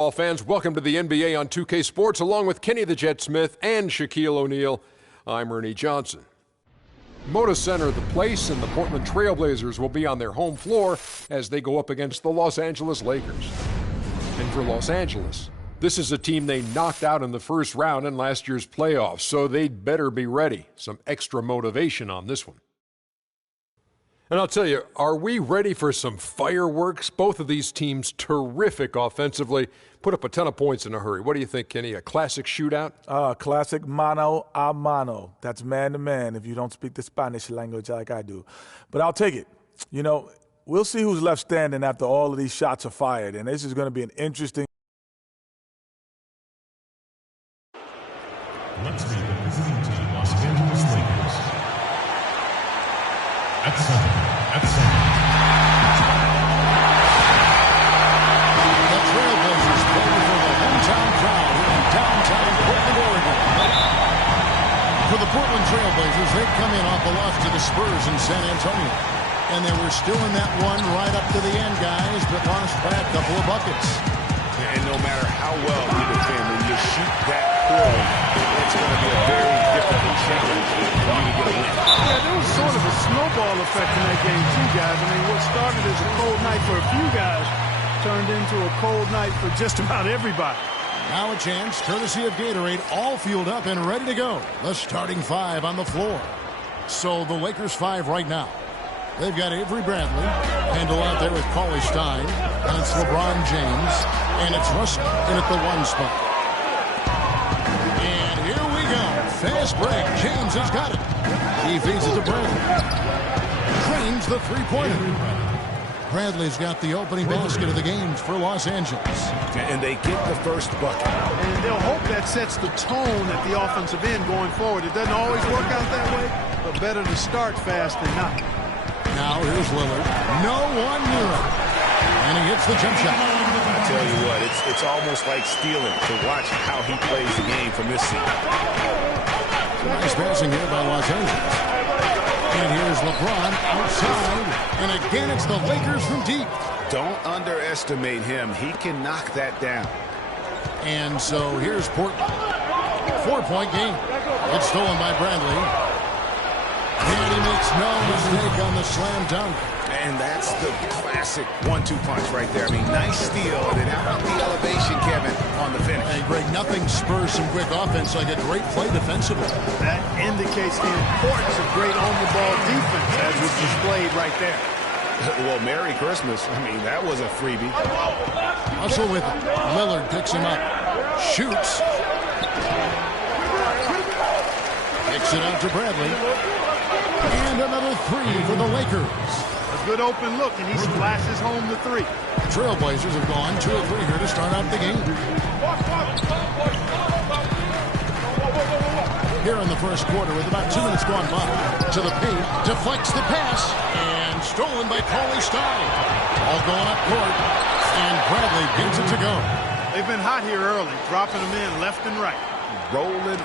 All fans, welcome to the NBA on 2K Sports, along with Kenny the Jet Smith and Shaquille O'Neal. I'm Ernie Johnson. Moda Center, the place, and the Portland Trail Blazers will be on their home floor as they go up against the Los Angeles Lakers. And for Los Angeles, this is a team they knocked out in the first round in last year's playoffs, so they'd better be ready. Some extra motivation on this one. And I'll tell you, are we ready for some fireworks? Both of these teams terrific offensively, put up a ton of points in a hurry. What do you think, Kenny? A classic shootout? Classic mano a mano. That's man to man if you don't speak the Spanish language like I do. But I'll take it. You know, we'll see who's left standing after all of these shots are fired, and this is going to be an interesting. Let's meet the visiting team, Los Angeles Lakers. At center. The Trailblazers play for the hometown crowd here in downtown Portland, Oregon. For the Portland Trailblazers, they've come in off a loss to the Spurs in San Antonio. And they were still in that one right up to the end, guys, but lost by a couple of buckets. And no matter how well you defend, when you shoot that poorly, it's going to be a very difficult challenge for you to get a win. Yeah, there was sort of a snowball effect in that game, too, guys. I mean, what started as a cold night for a few guys turned into a cold night for just about everybody. Now a chance, courtesy of Gatorade, all fueled up and ready to go. The starting five on the floor. So the Lakers five right now. They've got Avery Bradley, handle out there with Cauley Stein, and it's LeBron James, and it's Russell in at the one spot. And here we go. Fast break. James has got it. He feeds it to Bradley. Cranes the three-pointer. Bradley's got the opening basket of the game for Los Angeles. And they get the first bucket. And they'll hope that sets the tone at the offensive end going forward. It doesn't always work out that way, but better to start fast than not. Now here's Lillard. No one near him. And he hits the jump shot. I tell you what, it's almost like stealing to watch how he plays the game from this seat. Nice passing here by Los Angeles. And here's LeBron outside. And again, it's the Lakers from deep. Don't underestimate him. He can knock that down. And so here's Portland. 4-point game. It's stolen by Bradley. And he makes no mistake on the slam dunk. And that's the classic 1-2 punch right there. I mean, nice steal. And then how about the elevation, Kevin, on the finish? Hey, Greg, nothing spurs some quick offense like a great play defensively. That indicates the importance of great on-the-ball defense, as was displayed right there. Well, Merry Christmas. I mean, that was a freebie. Russell with it. Lillard picks him up. Shoots. Kicks it out to Bradley. And another three for the Lakers. A good open look, and he splashes home the three. Trailblazers have gone 2 of 3 here to start out the game. Here in the first quarter with about 2 minutes gone by. To the paint, deflects the pass, and stolen by Cauley Stein. All going up court, and Bradley gets it to go. They've been hot here early, dropping them in left and right. Rolling.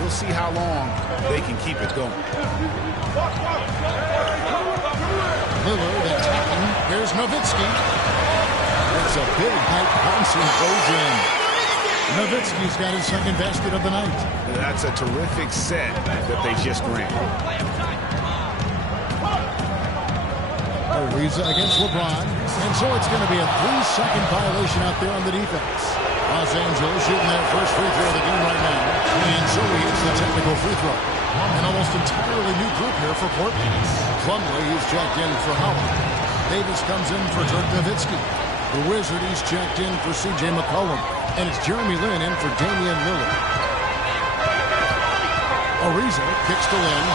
We'll see how long they can keep it going. Lillard attacking. Here's Nowitzki. It's a big height bouncing goes in. Nowitzki's got his second basket of the night. That's a terrific set that they just ran. Ariza against LeBron. And so it's going to be a 3-second violation out there on the defense. Los Angeles shooting their first free throw of the game right now. And so he hits the technical free throw. An almost entirely new group here for Portland. Plumlee, he's checked in for Howard. Davis comes in for Dirk Nowitzki. The Wizard, he's checked in for C.J. McCollum. And it's Jeremy Lin in for Damian Lillard. Ariza kicks to Lin.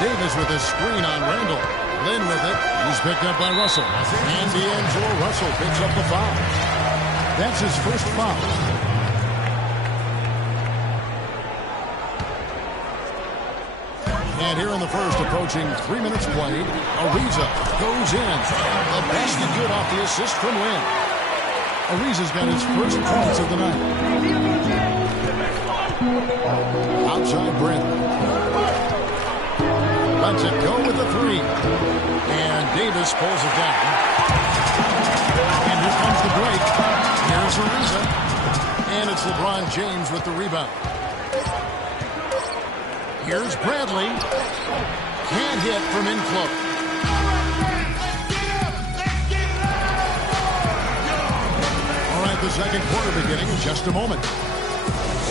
Davis with a screen on Randall. Lin with it. He's picked up by Russell. And D'Angelo Russell picks up the foul. That's his first foul. And here in the first, approaching 3 minutes played, Ariza goes in. The basket good off the assist from Lin. Ariza's got his first points of the night. Outside Bradley. Lets it go with the three. And Davis pulls it down. And here comes the break. Here's Ariza. And it's LeBron James with the rebound. Here's Bradley. Can't hit from in close. All right, the second quarter beginning in just a moment.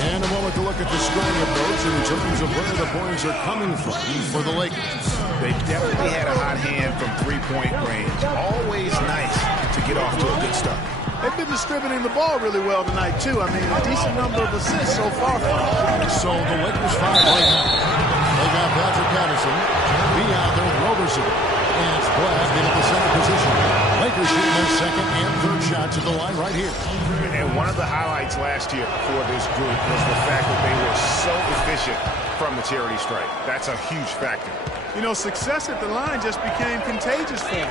And a moment to look at the scoring approach in terms of where the points are coming from for the Lakers. They definitely had a hot hand from three-point range. Always nice to get off to a good start. They've been distributing the ball really well tonight, too. I mean, a decent number of assists so far for them. So the Lakers find right now. They got Patrick Patterson, B out there with Roberson. And it's Brad in at the center position. Lakers shooting their second and third shots at the line right here. And one of the highlights last year for this group was the fact that they were so efficient from the charity stripe. That's a huge factor. You know, success at the line just became contagious for them.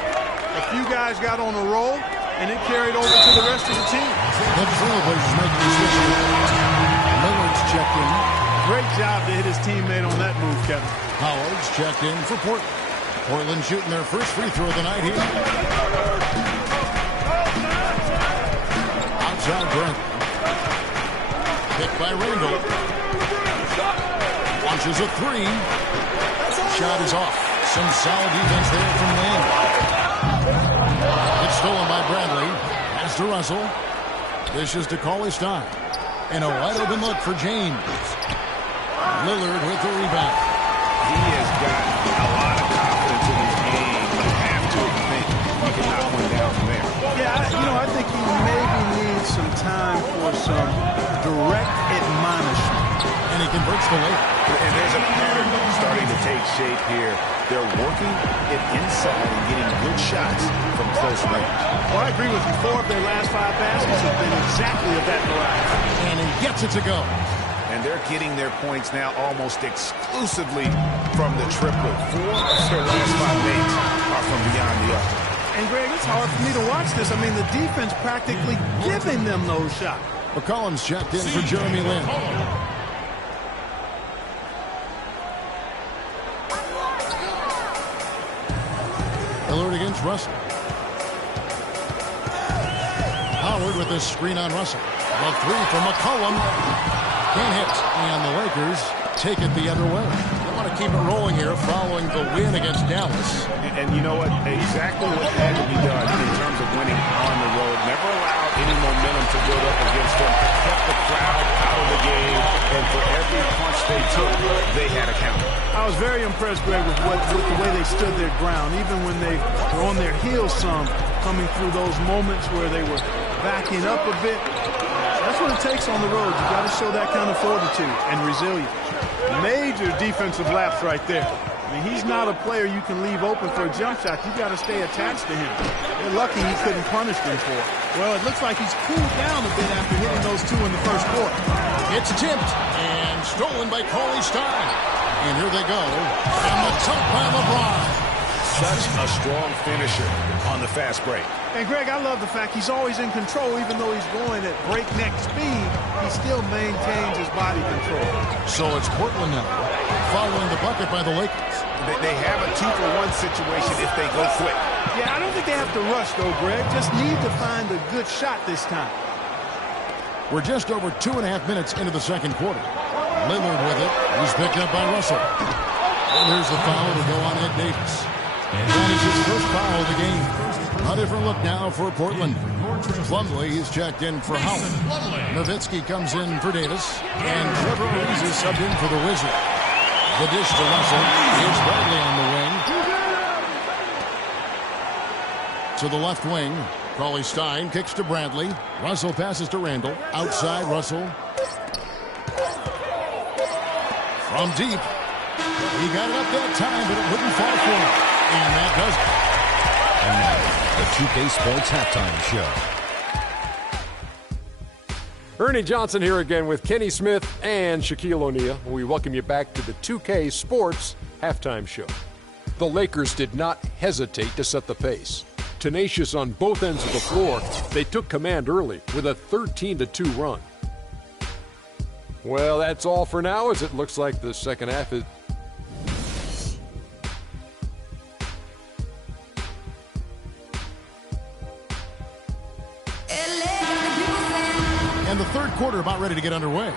A few guys got on a roll, and it carried over to the rest of the team. The Trailblazers making the switch. Lillard's checked in. Great job to hit his teammate on that move, Kevin. Howard's checked in for Portland. Portland shooting their first free throw of the night here. Outside Brent. Picked by Randall. Launches a three. Shot is off. Some solid defense there from Lane. It's stolen by Bradley. Pass to Russell. This is to Cauley-Stein. And a wide open look for James. Lillard with the rebound. He has got a lot of confidence in his game. You have to think he can knock one down from there. Yeah, I think he maybe needs some time for some direct admonishment. And he converts the late. And there's a pattern starting to take shape here. They're working it inside and getting good shots from close range. Well, I agree with you. 4 of their last 5 baskets have been exactly of that variety. And he gets it to go. And they're getting their points now almost exclusively from the triplet. 4 of their last 5 makes are from beyond the arc. And, Greg, it's hard for me to watch this. I mean, the defense practically giving them those shots. McCollum's checked in for Jeremy Lin. Lillard against Russell. Howard with this screen on Russell. The three from McCollum. Can't hit. And the Lakers take it the other way. They want to keep it rolling here following the win against Dallas. And you know what? Exactly what had to be done in terms of winning on the road. Never allowed any momentum to build up against them. Kept the crowd out of the game. And for every punch they took, they had a counter. I was very impressed, Greg, with the way they stood their ground, even when they were on their heels some, coming through those moments where they were backing up a bit. That's what it takes on the road. You got to show that kind of fortitude and resilience. Major defensive lapse right there. I mean, he's not a player you can leave open for a jump shot. You got to stay attached to him. They're lucky he couldn't punish them for it. Well, it looks like he's cooled down a bit after hitting those 2 in the first quarter. It's tipped and stolen by Cauley-Stein. And here they go. And the tunk by LeBron. Such a strong finisher on the fast break. And, Greg, I love the fact he's always in control. Even though he's going at breakneck speed, he still maintains his body control. So it's Portland now, following the bucket by the Lakers. They have a 2-for-1 situation if they go quick. Yeah, I don't think they have to rush, though, Greg. Just need to find a good shot this time. We're just over 2.5 minutes into the second quarter. Lillard with it. He's picked up by Russell. And there's the foul to go on Ed Davis. And that is his first foul of the game. A different look now for Portland. Plumlee is checked in for Howard. Nowitzki comes in for Davis. And Trevor Ariza is subbed in for the Wizard. The dish to Russell. Here's Bradley on the wing. To the left wing. Cauley-Stein kicks to Bradley. Russell passes to Randall. Outside Russell. From deep. He got it up that time, but it wouldn't fall for him. And that does it. And now, the 2K Sports Halftime Show. Ernie Johnson here again with Kenny Smith and Shaquille O'Neal. We welcome you back to the 2K Sports Halftime Show. The Lakers did not hesitate to set the pace. Tenacious on both ends of the floor, they took command early with a 13-2 run. Well, that's all for now, as it looks like the second half is... And the third quarter about ready to get underway.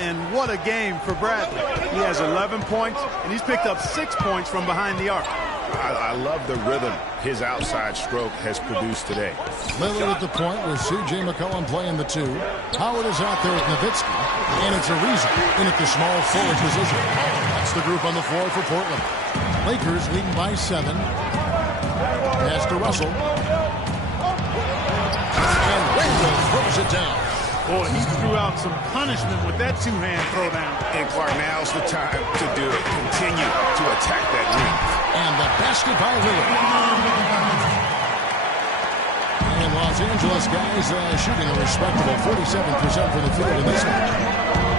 And what a game for Bradley. He has 11 points, and he's picked up 6 points from behind the arc. I love the rhythm his outside stroke has produced today. Lillard at the point with C.J. McCollum playing the 2. Howard is out there with Nowitzki. And it's Ariza in at the small forward position. That's the group on the floor for Portland. Lakers leading by 7. Pass to Russell. And Randall throws it down. Boy, he threw out some punishment with that two-hand throwdown. And Clark, now's the time to do it. Continue to attack that ring. And the basket by Lillard. And Los Angeles guys shooting a respectable 47% from the field in this match.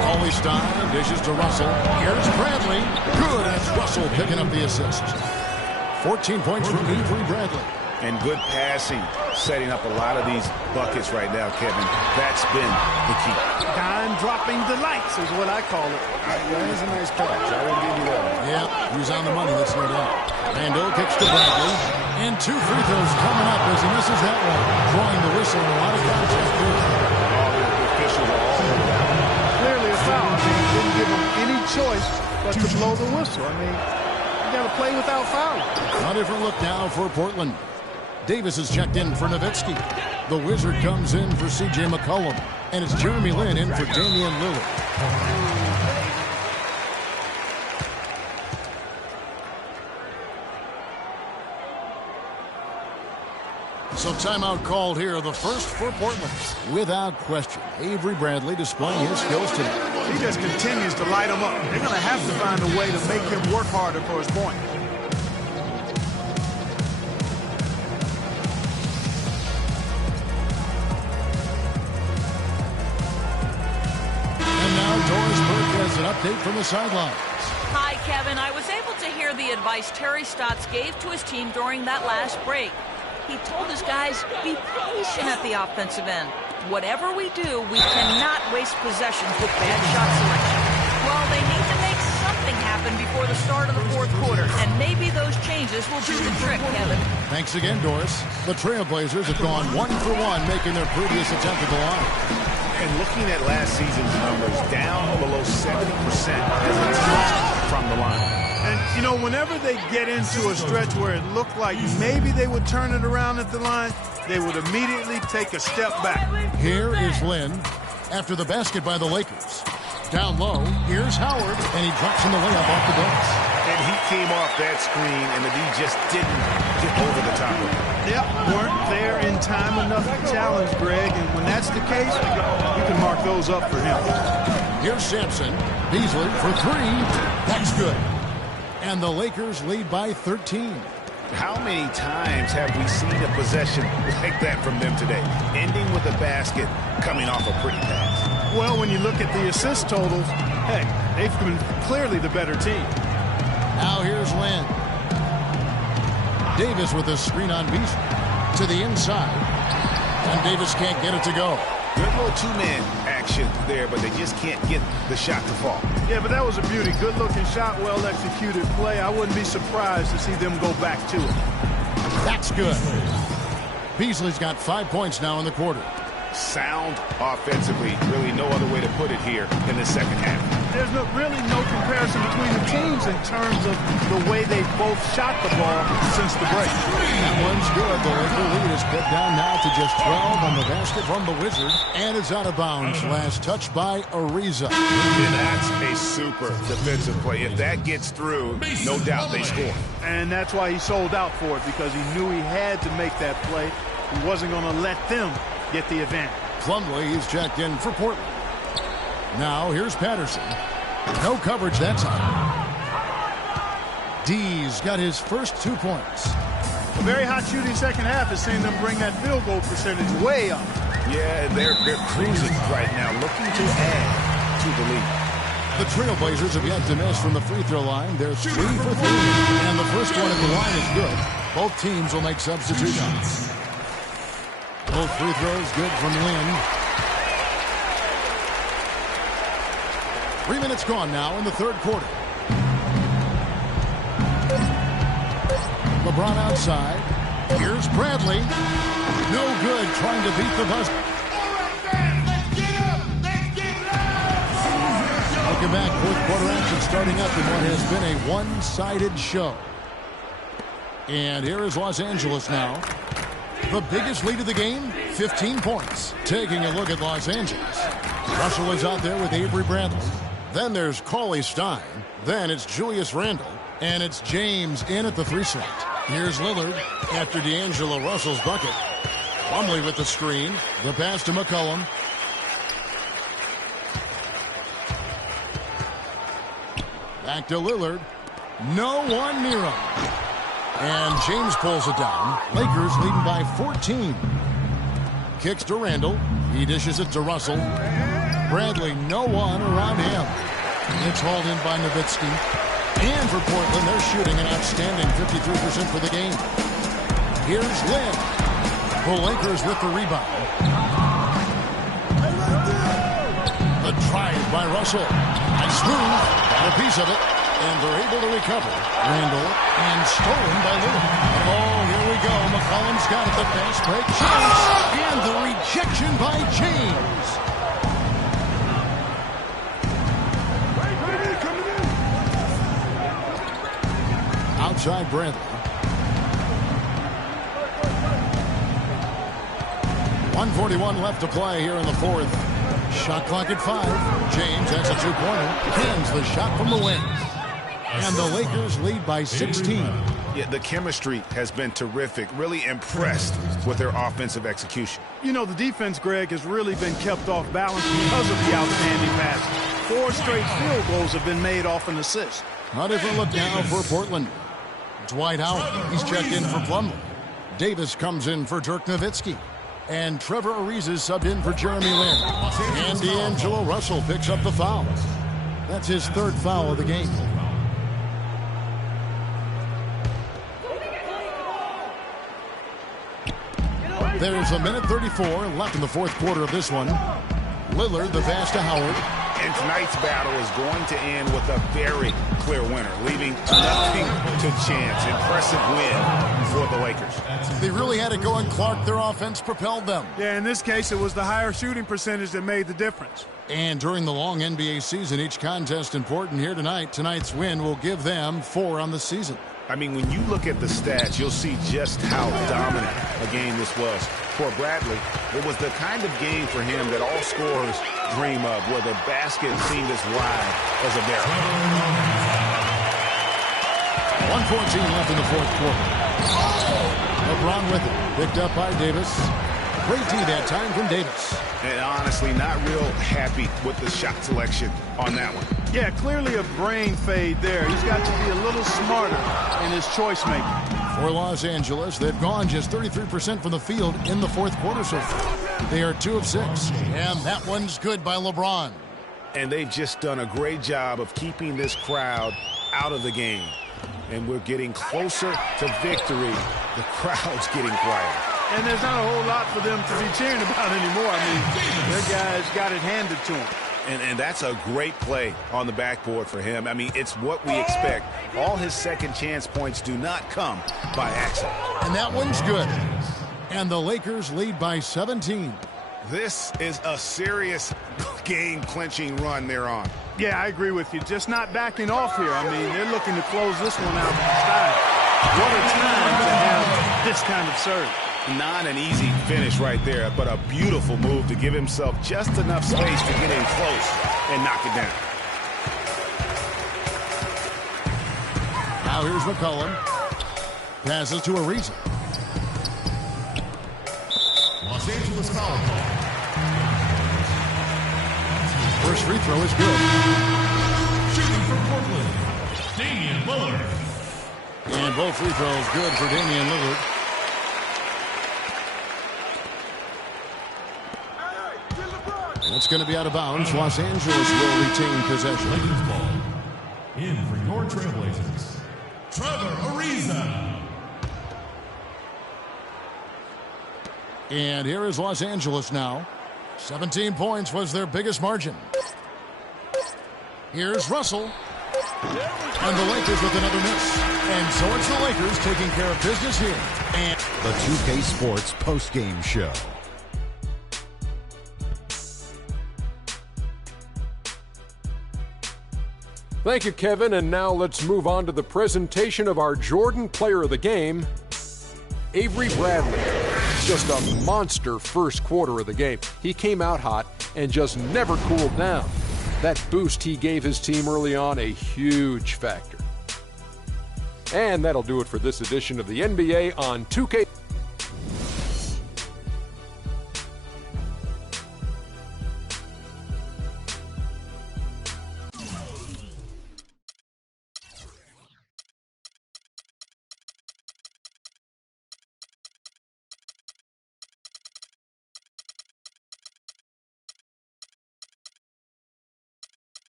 Cauley Stein dishes to Russell. Here's Bradley. Good, and it's Russell picking up the assist. 14 points from Avery Bradley. And good passing, setting up a lot of these buckets right now, Kevin. That's been the key. Dime-dropping delights is what I call it. That was a nice catch. I will give you that. Yeah, he was on the money, that's no doubt. Randall kicks to Bradley. And 2 free throws coming up as he misses that one. Drawing the whistle and a lot of contact here. All the officials are all over that. Clearly a foul. He didn't give him any choice but to blow the whistle. I mean, you got to play without fouling. A different look now for Portland. Davis is checked in for Nowitzki. The Wizard comes in for C.J. McCollum. And it's Jeremy Lin in for Damian Lillard. So timeout called here, the first for Portland. Without question, Avery Bradley displaying his skills today. He just continues to light them up. They're going to have to find a way to make him work harder for his point. An update from the sidelines. Hi, Kevin. I was able to hear the advice Terry Stotts gave to his team during that last break. He told his guys, be patient at the offensive end. Whatever we do, we cannot waste possessions with bad shot selection. Well, they need to make something happen before the start of the fourth quarter, and maybe those changes will do the trick, Kevin. Thanks again, Doris. The Trailblazers have gone 1 for 1, making their previous attempt at the line. And looking at last season's numbers, down below 70% as a team from the line. And, you know, whenever they get into a stretch where it looked like maybe they would turn it around at the line, they would immediately take a step back. Here is Lin after the basket by the Lakers. Down low, here's Howard, and he drops in the layup off the bench. And he came off that screen, and the D just didn't get over the top of it. Yep, weren't there in time enough to challenge Greg, and when that's the case, you can mark those up for him. Here's Sampson. Beasley for 3. That's good. And the Lakers lead by 13. How many times have we seen a possession like that from them today? Ending with a basket, coming off a pretty pass. Well, when you look at the assist totals, hey, they've been clearly the better team. Now here's Lin. Davis with a screen on Beasley to the inside. And Davis can't get it to go. Good little two-man action there, but they just can't get the shot to fall. Yeah, but that was a beauty. Good-looking shot, well-executed play. I wouldn't be surprised to see them go back to it. That's good. Beasley's got 5 points now in the quarter. Sound offensively. Really no other way to put it here in the second half. There's really no comparison between the teams in terms of the way they both shot the ball since the break. That one's good. The Laker lead is cut down now to just 12 on the basket from the Wizard. And it's out of bounds. Last touch by Ariza. And that's a super defensive play. If that gets through, no doubt they score. And that's why he sold out for it, because he knew he had to make that play. He wasn't going to let them get the advantage. Plumlee is checked in for Portland. Now here's Patterson. No coverage that time. D's got his first 2 points. A very hot shooting second half has seen them bring that field goal percentage way up. Yeah, they're cruising right now, looking to add to the lead. The Trailblazers have yet to miss from the free throw line. They're 3 for 3, and the first one at the line is good. Both teams will make substitutions. Both free throws good from Lin. 3 minutes gone now in the third quarter. LeBron outside. Here's Bradley. No good, trying to beat the buzzer. Welcome back. Fourth quarter action starting up in what has been a one-sided show. And here is Los Angeles now. The biggest lead of the game, 15 points. Taking a look at Los Angeles. Russell is out there with Avery Bradley. Then there's Cauley Stein. Then it's Julius Randle. And it's James in at the 3 slot. Here's Lillard after D'Angelo Russell's bucket. Plumlee with the screen. The pass to McCollum. Back to Lillard. No one near him. And James pulls it down. Lakers leading by 14. Kicks to Randle. He dishes it to Russell. Bradley, no one around him. It's hauled in by Nowitzki. And for Portland, they're shooting an outstanding 53% for the game. Here's Lynn. The Lakers with the rebound. The drive by Russell. Nice move. Got a piece of it. And they're able to recover. Randle and stolen by Lillard. Oh, here we go. McCollum's got it. The fast break chance. And the rejection by James. Outside Bradley. 1:41 left to play here in the fourth. Shot clock at 5. James has a 2-pointer. Hands the shot from the wing. And the Lakers lead by 16. Yeah, the chemistry has been terrific. Really impressed with their offensive execution. You know, the defense, Greg, has really been kept off balance because of the outstanding passes. 4 straight field goals have been made off an assist. A different look now for Portland. Dwight Howard, he's checked in for Plumlee. Davis comes in for Dirk Nowitzki. And Trevor Ariza is subbed in for Jeremy Lin. And D'Angelo Russell picks up the foul. That's his 3rd foul of the game. There's a minute 34 left in the fourth quarter of this one. Lillard, the pass to Howard. And tonight's battle is going to end with a very clear winner, leaving nothing to chance. Impressive win for the Lakers. They really had it going. Clark, their offense propelled them. Yeah, in this case, it was the higher shooting percentage that made the difference. And during the long NBA season, each contest important here tonight. Tonight's win will give them 4 on the season. I mean, when you look at the stats, you'll see just how dominant a game this was. For Bradley, it was the kind of game for him that all scorers dream of, where the basket seemed as wide as a barrel. 1:14 left in the fourth quarter. LeBron with it. Picked up by Davis. Great tee that time from Davis. And honestly, not real happy with the shot selection on that one. Yeah, clearly a brain fade there. He's got to be a little smarter in his choice making. For Los Angeles, they've gone just 33% from the field in the fourth quarter so far. They are 2 of 6. And that one's good by LeBron. And they've just done a great job of keeping this crowd out of the game. And we're getting closer to victory. The crowd's getting quieter. And there's not a whole lot for them to be cheering about anymore. I mean, their guys got it handed to them. And that's a great play on the backboard for him. I mean, it's what we expect. All his second chance points do not come by accident. And that one's good. And the Lakers lead by 17. This is a serious game-clinching run they're on. Yeah, I agree with you. Just not backing off here. I mean, they're looking to close this one out in style. What a time to have this kind of serve. Not an easy finish right there, but a beautiful move to give himself just enough space to get in close and knock it down. Now here's McCollum. Passes to Ariza. Los Angeles foul call. First free throw is good. Shooting for Portland, Damian Lillard. And both free throws good for Damian Lillard. That's going to be out of bounds. Los Angeles will retain possession. Lakers ball. In for your Trailblazers, Trevor Ariza. And here is Los Angeles now. 17 points was their biggest margin. Here's Russell. And the Lakers with another miss. And so it's the Lakers taking care of business here. And the 2K Sports postgame show. Thank you, Kevin. And now let's move on to the presentation of our Jordan Player of the Game, Avery Bradley. Just a monster first quarter of the game. He came out hot and just never cooled down. That boost he gave his team early on, a huge factor. And that'll do it for this edition of the NBA on 2K.